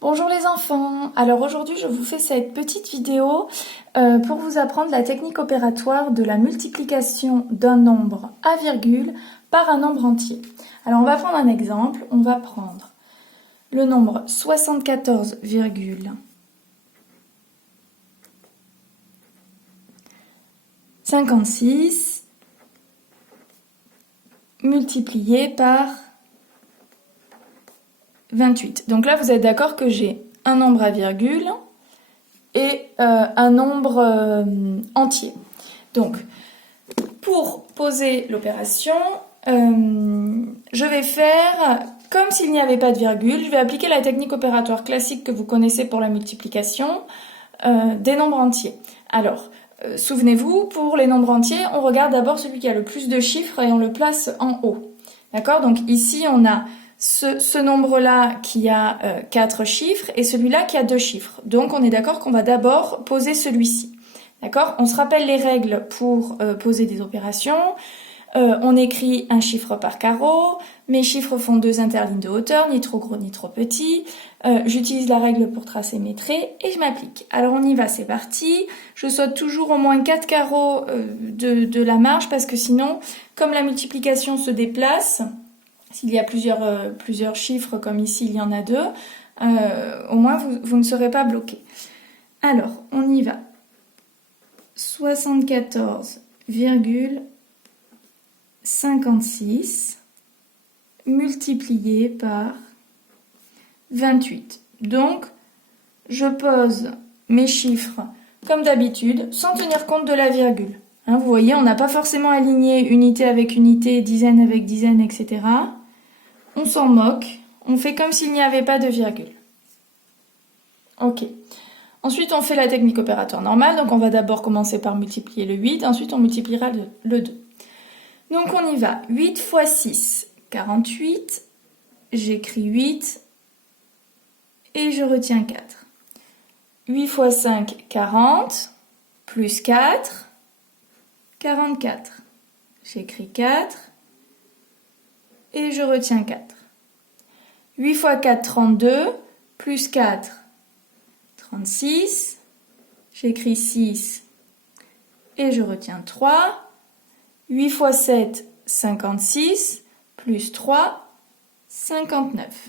Bonjour les enfants, alors aujourd'hui je vous fais cette petite vidéo pour vous apprendre la technique opératoire de la multiplication d'un nombre à virgule par un nombre entier. Alors on va prendre un exemple, on va prendre le nombre 74,56 multiplié par 28. Donc là, vous êtes d'accord que j'ai un nombre à virgule et un nombre entier. Donc, pour poser l'opération, je vais faire comme s'il n'y avait pas de virgule. Je vais appliquer la technique opératoire classique que vous connaissez pour la multiplication des nombres entiers. Alors, souvenez-vous, pour les nombres entiers, on regarde d'abord celui qui a le plus de chiffres et on le place en haut. D'accord? Donc ici, on a ce nombre-là qui a 4 chiffres et celui-là qui a 2 chiffres. Donc on est d'accord qu'on va d'abord poser celui-ci. D'accord? On se rappelle les règles pour poser des opérations. On écrit un chiffre par carreau. Mes chiffres font 2 interlignes de hauteur, ni trop gros ni trop petit. J'utilise la règle pour tracer mes traits et je m'applique. Alors on y va, c'est parti. Je saute toujours au moins 4 carreaux de la marge parce que sinon, comme la multiplication se déplace, s'il y a plusieurs chiffres, comme ici il y en a 2, au moins vous ne serez pas bloqué. Alors, on y va. 74,56 multiplié par 28. Donc, je pose mes chiffres comme d'habitude, sans tenir compte de la virgule. Vous voyez, on n'a pas forcément aligné unité avec unité, dizaine avec dizaine, etc. On s'en moque, on fait comme s'il n'y avait pas de virgule. Ok. Ensuite, on fait la technique opératoire normale. Donc, on va d'abord commencer par multiplier le 8. Ensuite, on multipliera le 2. Donc, on y va. 8 fois 6, 48. J'écris 8 et je retiens 4. 8 fois 5, 40. Plus 4, 44. J'écris 4 et je retiens 4. 8 fois 4, 32. Plus 4, 36, j'écris 6 et je retiens 3, 8 fois 7, 56, plus 3, 59.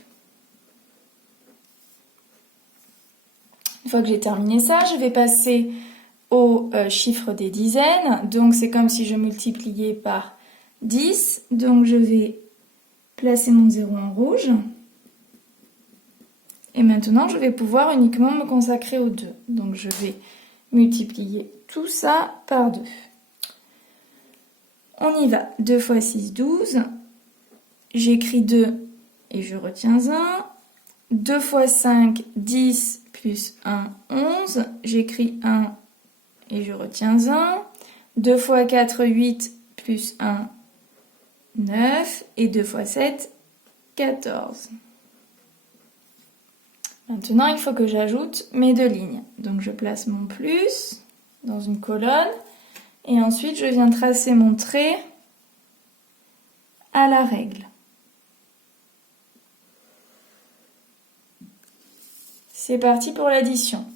Une fois que j'ai terminé ça, je vais passer au chiffre des dizaines, donc c'est comme si je multipliais par 10, donc je vais placer mon 0 en rouge. Et maintenant, je vais pouvoir uniquement me consacrer au 2. Donc, je vais multiplier tout ça par 2. On y va. 2 fois 6, 12. J'écris 2 et je retiens 1. 2 fois 5, 10 plus 1, 11. J'écris 1 et je retiens 1. 2 fois 4, 8 plus 1, 9. Et 2 fois 7, 14. Maintenant, il faut que j'ajoute mes 2 lignes. Donc, je place mon plus dans une colonne et ensuite, je viens tracer mon trait à la règle. C'est parti pour l'addition.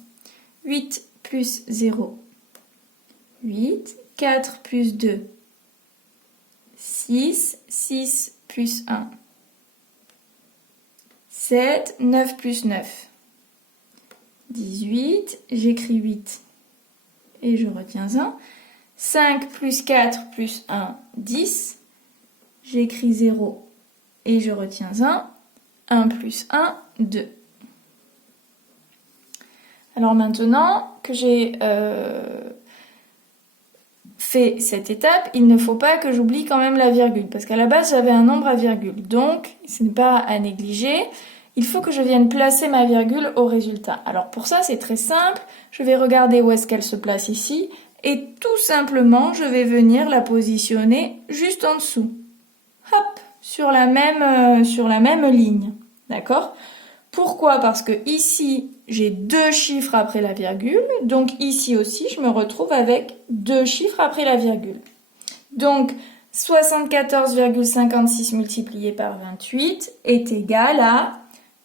8 plus 0, 8. 4 plus 2, 6. 6 plus 1, 7, 9 plus 9, 18, j'écris 8 et je retiens 1. 5 plus 4 plus 1, 10, j'écris 0 et je retiens 1. 1 plus 1, 2. Alors maintenant que j'ai fait cette étape, il ne faut pas que j'oublie quand même la virgule, parce qu'à la base j'avais un nombre à virgule, donc ce n'est pas à négliger. Il faut que je vienne placer ma virgule au résultat. Alors pour ça, c'est très simple. Je vais regarder où est-ce qu'elle se place ici. Et tout simplement, je vais venir la positionner juste en dessous. Hop, sur la même ligne. D'accord? Pourquoi? Parce que ici, j'ai 2 chiffres après la virgule. Donc ici aussi, je me retrouve avec 2 chiffres après la virgule. Donc 74,56 multiplié par 28 est égal à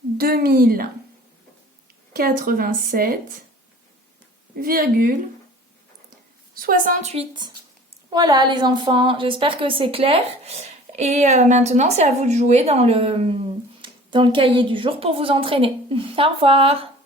2000. 87,68. Voilà les enfants, j'espère que c'est clair. Et maintenant, c'est à vous de jouer dans le cahier du jour pour vous entraîner. Au revoir!